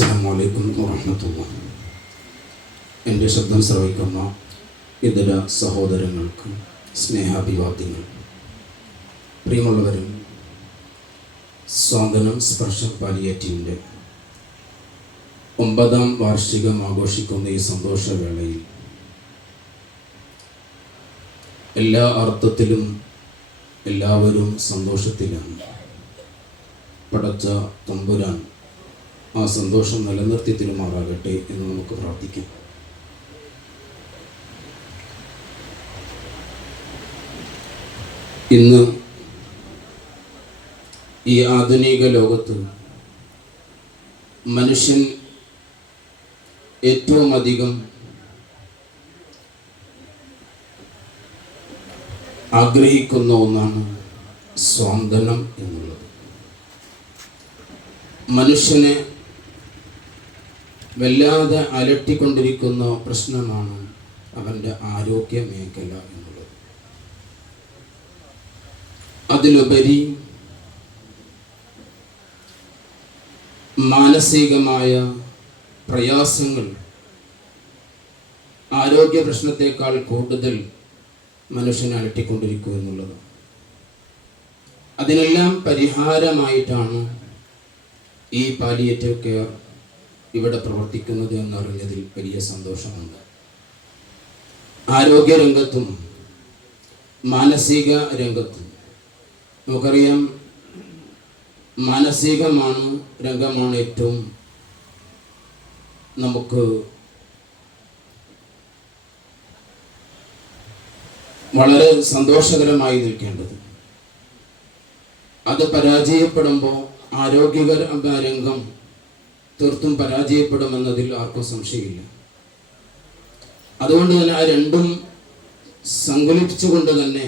അസ്സലാമു അലൈക്കും വറഹ്മത്തുള്ളാഹി. എൻ്റെ ശബ്ദം ശ്രവിക്കുന്ന ഇതര സഹോദരങ്ങൾക്ക് സ്നേഹാഭിവാദ്യങ്ങൾ. പ്രിയമുള്ളവരും, സ്വാന്തനം സ്പർശം പാലിയേറ്റീവിൻ്റെ 9ാം വാർഷികം ആഘോഷിക്കുന്ന ഈ സന്തോഷവേളയിൽ എല്ലാ അർത്ഥത്തിലും എല്ലാവരും സന്തോഷത്തിലാണ്. പടച്ച തമ്പുരാൻ ആ സന്തോഷം നിലനിർത്തി തരുമാറാകട്ടെ എന്ന് നമുക്ക് പ്രാർത്ഥിക്കാം. ഇന്ന് ഈ ആധുനിക ലോകത്ത് മനുഷ്യൻ ഏറ്റവും അധികം ആഗ്രഹിക്കുന്ന ഒന്നാണ് സ്വാന്തനം എന്നുള്ളത്. മനുഷ്യനെ വല്ലാതെ അലട്ടിക്കൊണ്ടിരിക്കുന്ന പ്രശ്നമാണ് അവൻ്റെ ആരോഗ്യ മേഖല എന്നുള്ളത്. അതിലുപരി മാനസികമായ പ്രയാസങ്ങൾ ആരോഗ്യ പ്രശ്നത്തെക്കാൾ കൂടുതൽ മനുഷ്യനെ അലട്ടിക്കൊണ്ടിരിക്കുക എന്നുള്ളത്. അതിനെല്ലാം പരിഹാരമായിട്ടാണ് ഈ പാലിയേറ്റീവ് കെയർ ഇവിടെ പ്രവർത്തിക്കുന്നത് എന്നറിഞ്ഞതിൽ വലിയ സന്തോഷമുണ്ട്. ആരോഗ്യ രംഗത്തും മാനസിക രംഗത്തും നമുക്കറിയാം, മാനസികമാണ് രംഗമാണ് ഏറ്റവും നമുക്ക് വളരെ സന്തോഷകരമായി നിൽക്കേണ്ടത്. അത് പരാജയപ്പെടുമ്പോൾ ആരോഗ്യ രംഗം തീർത്തും പരാജയപ്പെടുമെന്നതിൽ ആർക്കും സംശയമില്ല. അതുകൊണ്ട് തന്നെ ആ രണ്ടും സങ്കല്പിച്ചുകൊണ്ട് തന്നെ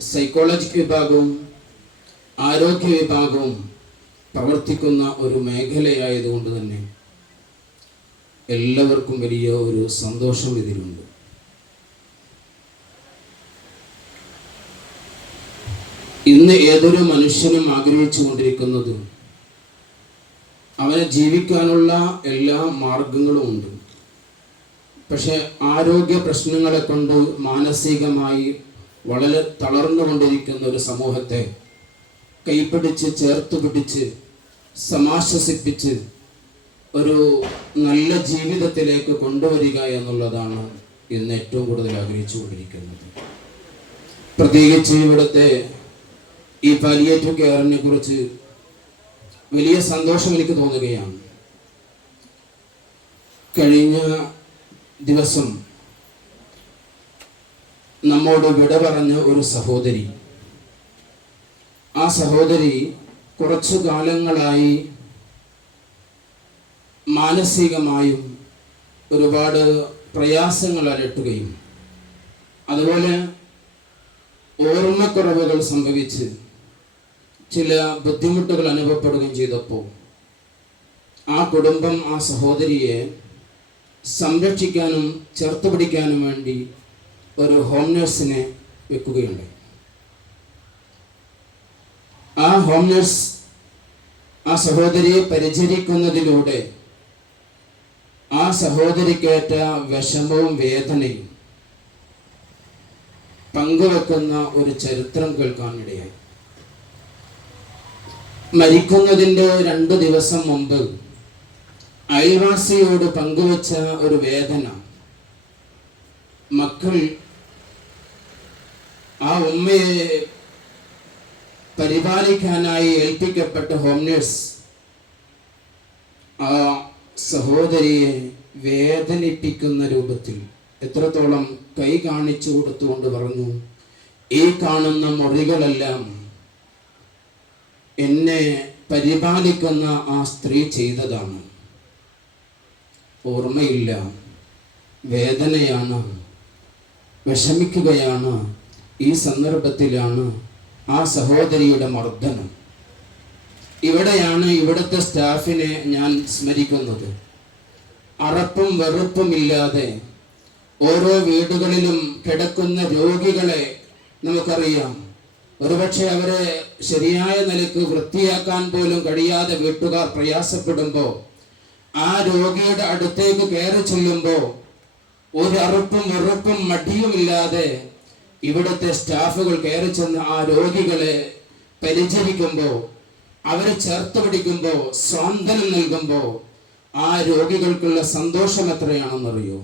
സൈക്കോളജിക്കൽ വിഭാഗവും ആരോഗ്യ വിഭാഗവും പ്രവർത്തിക്കുന്ന ഒരു മേഖലയായതുകൊണ്ട് തന്നെ എല്ലാവർക്കും വലിയ ഒരു സന്തോഷം ഇതിലുണ്ട്. ഇന്ന് ഏതൊരു മനുഷ്യനും ആഗ്രഹിച്ചു കൊണ്ടിരിക്കുന്നത് അവനെ ജീവിക്കാനുള്ള എല്ലാ മാർഗങ്ങളും ഉണ്ട്. പക്ഷെ ആരോഗ്യ പ്രശ്നങ്ങളെ കൊണ്ട് മാനസികമായി വളരെ തളർന്നുകൊണ്ടിരിക്കുന്ന ഒരു സമൂഹത്തെ കൈപിടിച്ച് ചേർത്ത് പിടിച്ച് സമാശ്വസിപ്പിച്ച് ഒരു നല്ല ജീവിതത്തിലേക്ക് കൊണ്ടുവരിക എന്നുള്ളതാണ് ഇന്ന് ഏറ്റവും കൂടുതൽ ആഗ്രഹിച്ചു കൊണ്ടിരിക്കുന്നത്. പ്രത്യേകിച്ച് ഇവിടുത്തെ ഈ പാലിയേറ്റീവ് കെയറിനെ കുറിച്ച് വലിയ സന്തോഷം എനിക്ക് തോന്നുകയാണ്. കഴിഞ്ഞ ദിവസം നമ്മോട് വിട പറഞ്ഞ ഒരു സഹോദരി, ആ സഹോദരി കുറച്ചു കാലങ്ങളായി മാനസികമായും ഒരുപാട് പ്രയാസങ്ങൾ അലട്ടുകയും അതുപോലെ ഓർമ്മക്കുറവുകൾ സംഭവിച്ച് ചില ബുദ്ധിമുട്ടുകൾ അനുഭവപ്പെടുകയും ചെയ്തപ്പോൾ ആ കുടുംബം ആ സഹോദരിയെ സംരക്ഷിക്കാനും ചേർത്ത് പിടിക്കാനും വേണ്ടി ഒരു ഹോം നഴ്സിനെ വെക്കുകയുണ്ടായി. ആ ഹോം നഴ്സ് ആ സഹോദരിയെ പരിചരിക്കുന്നതിലൂടെ ആ സഹോദരിക്കേറ്റ വിഷമവും വേദനയും പങ്കുവെക്കുന്ന ഒരു ചരിത്രം കേൾക്കാനിടയായി. മരിക്കുന്നതിൻ്റെ 2 ദിവസം മുമ്പ് അയൽവാസിയോട് പങ്കുവെച്ച ഒരു വേദന. മക്കൾ ആ ഉമ്മയെ പരിപാലിക്കാനായി ഏൽപ്പിക്കപ്പെട്ട ഹോം നഴ്സ് ആ സഹോദരിയെ വേദനിപ്പിക്കുന്ന രൂപത്തിൽ എത്രത്തോളം കൈ കാണിച്ചു കൊടുത്തുകൊണ്ട് പറഞ്ഞു, ഈ കാണുന്ന മുറികളെല്ലാം എന്നെ പരിപാലിക്കുന്ന ആ സ്ത്രീ ചെയ്തതാണ്. ഓർമ്മയില്ല, വേദനയാണ്, വിഷമിക്കുകയാണ്. ഈ സന്ദർഭത്തിലാണ് ആ സഹോദരിയുടെ മർദ്ദനം. ഇവിടെയാണ് ഇവിടുത്തെ സ്റ്റാഫിനെ ഞാൻ സ്മരിക്കുന്നത്. അറപ്പും വെറുപ്പുമില്ലാതെ ഓരോ വീടുകളിലും കിടക്കുന്ന രോഗികളെ നമുക്കറിയാം. ഒരുപക്ഷെ അവരെ ശരിയായ നിലക്ക് വൃത്തിയാക്കാൻ പോലും കഴിയാതെ വീട്ടുകാർ പ്രയാസപ്പെടുമ്പോൾ ആ രോഗിയുടെ അടുത്തേക്ക് കയറി ചെല്ലുമ്പോൾ ഒരു അറുപ്പും വെറുപ്പും മടിയുമില്ലാതെ ഇവിടുത്തെ സ്റ്റാഫുകൾ കയറി ചെന്ന് ആ രോഗികളെ പരിചരിക്കുമ്പോൾ, അവരെ ചേർത്ത് പിടിക്കുമ്പോൾ, സ്വാന്തനം നൽകുമ്പോൾ ആ രോഗികൾക്കുള്ള സന്തോഷം എത്രയാണെന്നറിയോ?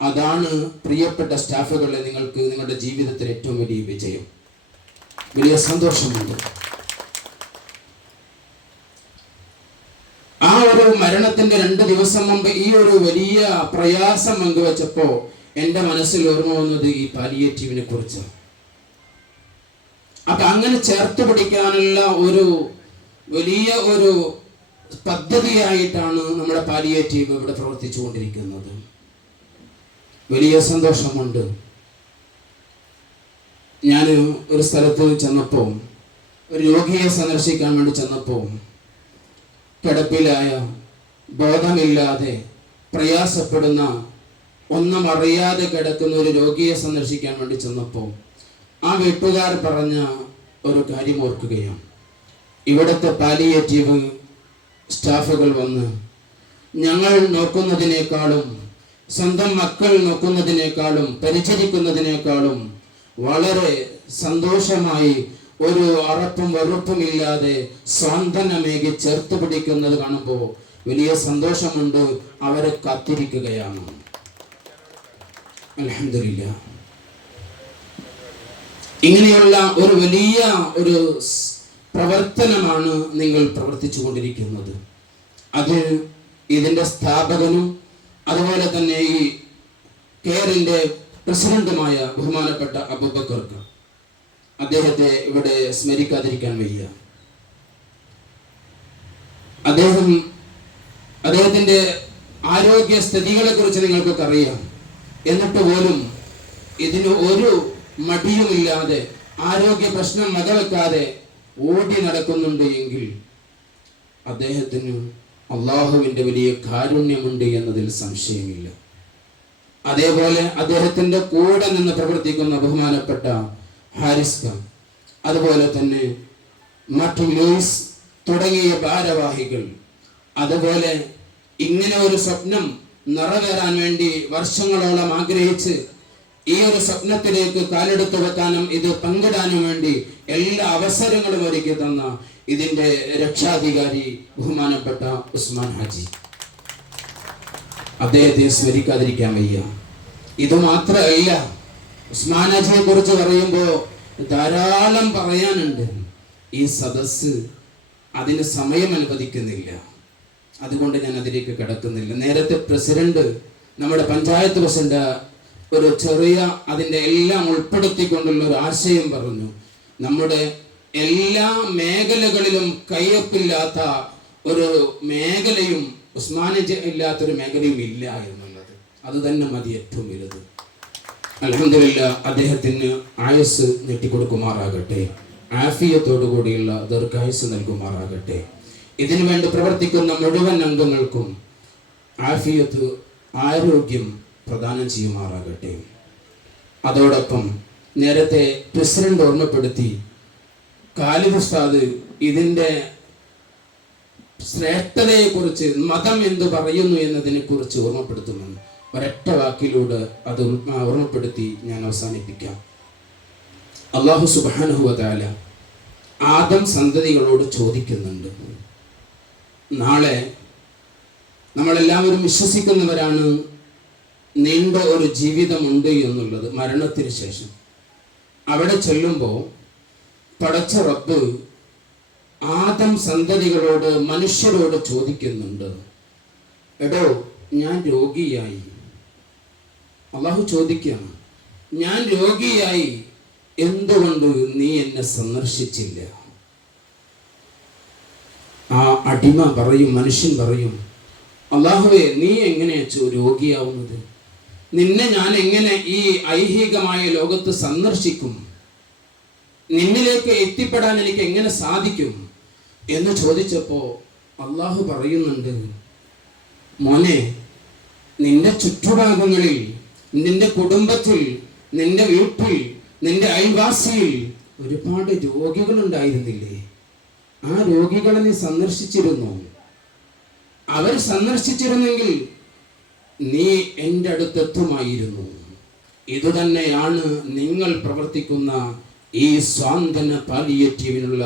അതാണ് പ്രിയപ്പെട്ട സ്റ്റാഫുകളെ നിങ്ങൾക്ക് നിങ്ങളുടെ ജീവിതത്തിൽ ഏറ്റവും വലിയ വിജയം, വലിയ സന്തോഷമുണ്ട്. ആ ഒരു മരണത്തിന്റെ 2 ദിവസം മുമ്പ് ഈ ഒരു വലിയ പ്രയാസം പങ്കുവെച്ചപ്പോ എൻ്റെ മനസ്സിൽ ഓർമ്മ വന്നത് ഈ പാലിയേറ്റീവിനെ കുറിച്ചാണ്. അപ്പൊ അങ്ങനെ ചേർത്ത് പിടിക്കാനുള്ള ഒരു വലിയ ഒരു പദ്ധതിയായിട്ടാണ് നമ്മുടെ പാലിയേറ്റീവ് ഇവിടെ പ്രവർത്തിച്ചുകൊണ്ടിരിക്കുന്നത്. വലിയ സന്തോഷമുണ്ട്. ഞാൻ ഒരു സ്ഥലത്ത് ചെന്നപ്പോൾ, ഒരു രോഗിയെ സന്ദർശിക്കാൻ വേണ്ടി ചെന്നപ്പോൾ, കിടപ്പിലായ, ബോധമില്ലാതെ പ്രയാസപ്പെടുന്ന, ഒന്നും അറിയാതെ കിടക്കുന്ന ഒരു രോഗിയെ സന്ദർശിക്കാൻ വേണ്ടി ചെന്നപ്പോൾ ആ വീട്ടുകാർ പറഞ്ഞ ഒരു കാര്യം ഓർക്കുകയാണ്. ഇവിടുത്തെ പാലിയേറ്റീവ് സ്റ്റാഫുകൾ വന്ന് ഞങ്ങൾ നോക്കുന്നതിനേക്കാളും, സ്വന്തം മക്കൾ നോക്കുന്നതിനേക്കാളും, പരിചരിക്കുന്നതിനേക്കാളും വളരെ സന്തോഷമായി, ഒരു അറപ്പും വെറുപ്പും ഇല്ലാതെ സ്വാന്തനമേകി ചേർത്ത് പിടിക്കുന്നത് കാണുമ്പോൾ വലിയ സന്തോഷമുണ്ട്. അവരെ കാത്തിരിക്കുകയാണ്. അൽഹംദുലില്ലാഹ്. ഇങ്ങനെയുള്ള ഒരു വലിയ ഒരു പ്രവർത്തനമാണ് നിങ്ങൾ പ്രവർത്തിച്ചു കൊണ്ടിരിക്കുന്നത്. അത് ഇതിൻ്റെ സ്ഥാപകനും അതുപോലെ തന്നെ ഈ കെയറിൻ്റെ പ്രസിഡന്റുമായ ബഹുമാനപ്പെട്ട അബൂബക്കർക്ക്, അദ്ദേഹത്തെ ഇവിടെ സ്മരിക്കാതിരിക്കാൻ വയ്യ. അദ്ദേഹത്തിൻ്റെ ആരോഗ്യസ്ഥിതികളെ കുറിച്ച് നിങ്ങൾക്കൊക്കെ അറിയാം. എന്നിട്ട് പോലും ഇതിന് ഒരു മടിയുമില്ലാതെ, ആരോഗ്യ പ്രശ്നം വകവെക്കാതെ ഓടി നടക്കുന്നുണ്ട് എങ്കിൽ അദ്ദേഹത്തിന് അള്ളാഹുവിൻ്റെ വലിയ കാരുണ്യമുണ്ട് എന്നതിൽ സംശയമില്ല. അതേപോലെ അദ്ദേഹത്തിൻ്റെ കൂടെ നിന്ന് പ്രവർത്തിക്കുന്ന ബഹുമാനപ്പെട്ട ഹാരിസ് ഖാൻ, അതുപോലെ തന്നെ മാർട്ടിൻ ലൂയിസ് തുടങ്ങിയ ഭാരവാഹികൾ, അതുപോലെ ഇങ്ങനെ ഒരു സ്വപ്നം നിറവേറാൻ വേണ്ടി വർഷങ്ങളോളം ആഗ്രഹിച്ച് ഈ ഒരു സ്വപ്നത്തിലേക്ക് കാലെടുത്തു വെക്കാനും ഇത് പങ്കിടാനും വേണ്ടി എല്ലാ അവസരങ്ങളും ഒരുക്കി തന്ന ഇതിൻ്റെ രക്ഷാധികാരി ബഹുമാനപ്പെട്ട ഉസ്മാൻ ഹാജി, അദ്ദേഹത്തെ സ്മരിക്കാതിരിക്കാൻ വയ്യ. ഇത് മാത്രമല്ല, ഉസ്മാൻ ഹാജിയെ കുറിച്ച് പറയുമ്പോൾ ധാരാളം പറയാനുണ്ട്. ഈ സദസ്സ് അതിന് സമയം അനുവദിക്കുന്നില്ല, അതുകൊണ്ട് ഞാൻ അതിലേക്ക് കിടക്കുന്നില്ല. നേരത്തെ പ്രസിഡന്റ്, നമ്മുടെ പഞ്ചായത്ത് പ്രസിഡന്റ് ഒരു ചെറിയ അതിൻ്റെ എല്ലാം ഉൾപ്പെടുത്തിക്കൊണ്ടുള്ള ഒരു ആശയം പറഞ്ഞു. നമ്മുടെ എല്ലാ മേഖലകളിലും കയ്യൊപ്പില്ലാത്ത ഒരു മേഖലയും, ഉസ്മാനജ് ഇല്ലാത്തൊരു മേഖലയും ഇല്ല എന്നുള്ളത്. അത് തന്നെ മതി ഏറ്റവും വലുത്. അൽഹംദുലില്ലാഹ്, അദ്ദേഹത്തിന് ആയുസ് നീട്ടിക്കൊടുക്കുമാറാകട്ടെ, ആഫിയത്തോടു കൂടിയുള്ള ദീർഘായുസ് നൽകുമാറാകട്ടെ. ഇതിനു വേണ്ടി പ്രവർത്തിക്കുന്ന മുഴുവൻ അംഗങ്ങൾക്കും ആഫിയത്ത്, ആരോഗ്യം പ്രദാനം ചെയ്യുമാറാകട്ടെ. അതോടൊപ്പം നേരത്തെ പ്രസിഡന്റ് ഓർമ്മപ്പെടുത്തി, ഖാലിദ് ഉസ്താദ് ഇതിൻ്റെ ശ്രേഷ്ഠതയെക്കുറിച്ച്, മതം എന്തു പറയുന്നു എന്നതിനെ കുറിച്ച് ഓർമ്മപ്പെടുത്തുമെന്ന് ഒരൊറ്റ വാക്കിലൂടെ അത് ഓർമ്മപ്പെടുത്തി ഞാൻ അവസാനിപ്പിക്കാം. അല്ലാഹു സുബ്ഹാനഹു വ തആല ആദം സന്തതികളോട് ചോദിക്കുന്നുണ്ട്. നാളെ നമ്മളെല്ലാവരും വിശ്വസിക്കുന്നവരാണ് നീണ്ട ഒരു ജീവിതമുണ്ട് എന്നുള്ളത്, മരണത്തിന് ശേഷം. അവിടെ ചെല്ലുമ്പോൾ പടച്ച റബ്ബ് ആദം സന്തതികളോട്, മനുഷ്യരോട് ചോദിക്കുന്നുണ്ട്, എടോ ഞാൻ രോഗിയായി. അള്ളാഹു ചോദിക്കുകയാണ്, ഞാൻ രോഗിയായി, എന്തുകൊണ്ട് നീ എന്നെ സന്ദർശിച്ചില്ല? ആ അടിമ പറയും, മനുഷ്യൻ പറയും, അള്ളാഹുവേ നീ എങ്ങനെയാ രോഗിയാവുന്നത്? നിന്നെ ഞാൻ എങ്ങനെ ഈ ഐഹികമായ ലോകത്ത് സന്ദർശിക്കും? നിന്നിലേക്ക് എത്തിപ്പെടാൻ എനിക്ക് എങ്ങനെ സാധിക്കും എന്ന് ചോദിച്ചപ്പോൾ അള്ളാഹു പറയുന്നുണ്ട്, മോനെ, നിന്റെ ചുറ്റുഭാഗങ്ങളിൽ, നിന്റെ കുടുംബത്തിൽ, നിന്റെ വീട്ടിൽ, നിന്റെ അയൽവാസിയിൽ ഒരുപാട് രോഗികളുണ്ടായിരുന്നില്ലേ? ആ രോഗികളെ നീ സന്ദർശിച്ചിരുന്നു. അവർ സന്ദർശിച്ചിരുന്നെങ്കിൽ നീ എൻ്റെ അടുത്തെത്തുമായിരുന്നു. ഇതുതന്നെയാണ് നിങ്ങൾ പ്രവർത്തിക്കുന്ന ഈ സ്വാന്തന പാലിയേറ്റീവിനുള്ള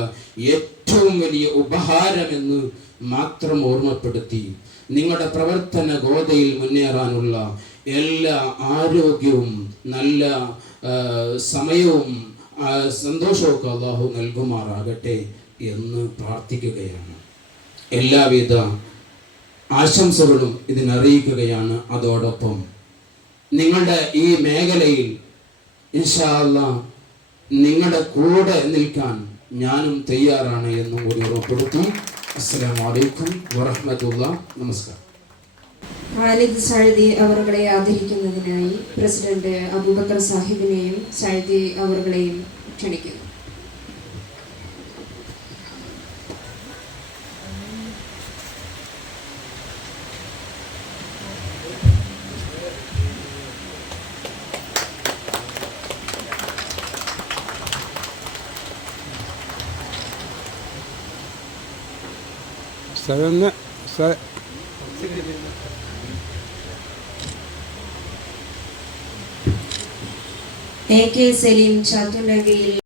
ഏറ്റവും വലിയ ഉപഹാരമെന്ന് മാത്രം ഓർമ്മപ്പെടുത്തി നിങ്ങളുടെ പ്രവർത്തന ഗോതയിൽ മുന്നേറാനുള്ള എല്ലാ ആരോഗ്യവും നല്ല സമയവും സന്തോഷമൊക്കെ അള്ളാഹു നൽകുമാറാകട്ടെ എന്ന് പ്രാർത്ഥിക്കുകയാണ്. എല്ലാവിധ ആശംസകളും ഇതിനറിയിക്കുകയാണ്. അതോടൊപ്പം നിങ്ങളുടെ ഈ മേഖലയിൽ ഇൻഷാ അല്ലാഹ് നിങ്ങളുടെ കൂടെ നിൽക്കാൻ ഞാനും തയ്യാറാണ് എന്നും കൂടി ഉറപ്പെടുത്തി. അസ്സലാമു അലൈക്കും വറഹ്മത്തുള്ളാഹി. നമസ്കാരം. ഖാലിദ് സഅദി അവരുടെ ആദരിക്കുന്നതിനായി പ്രസിഡന്റ് അബൂബക്കർ സാഹിബിനെയും സഅദി അവരുടെയും ക്ഷണിക്കുന്നു. A K Saleem ചാത്തുലകയിൽ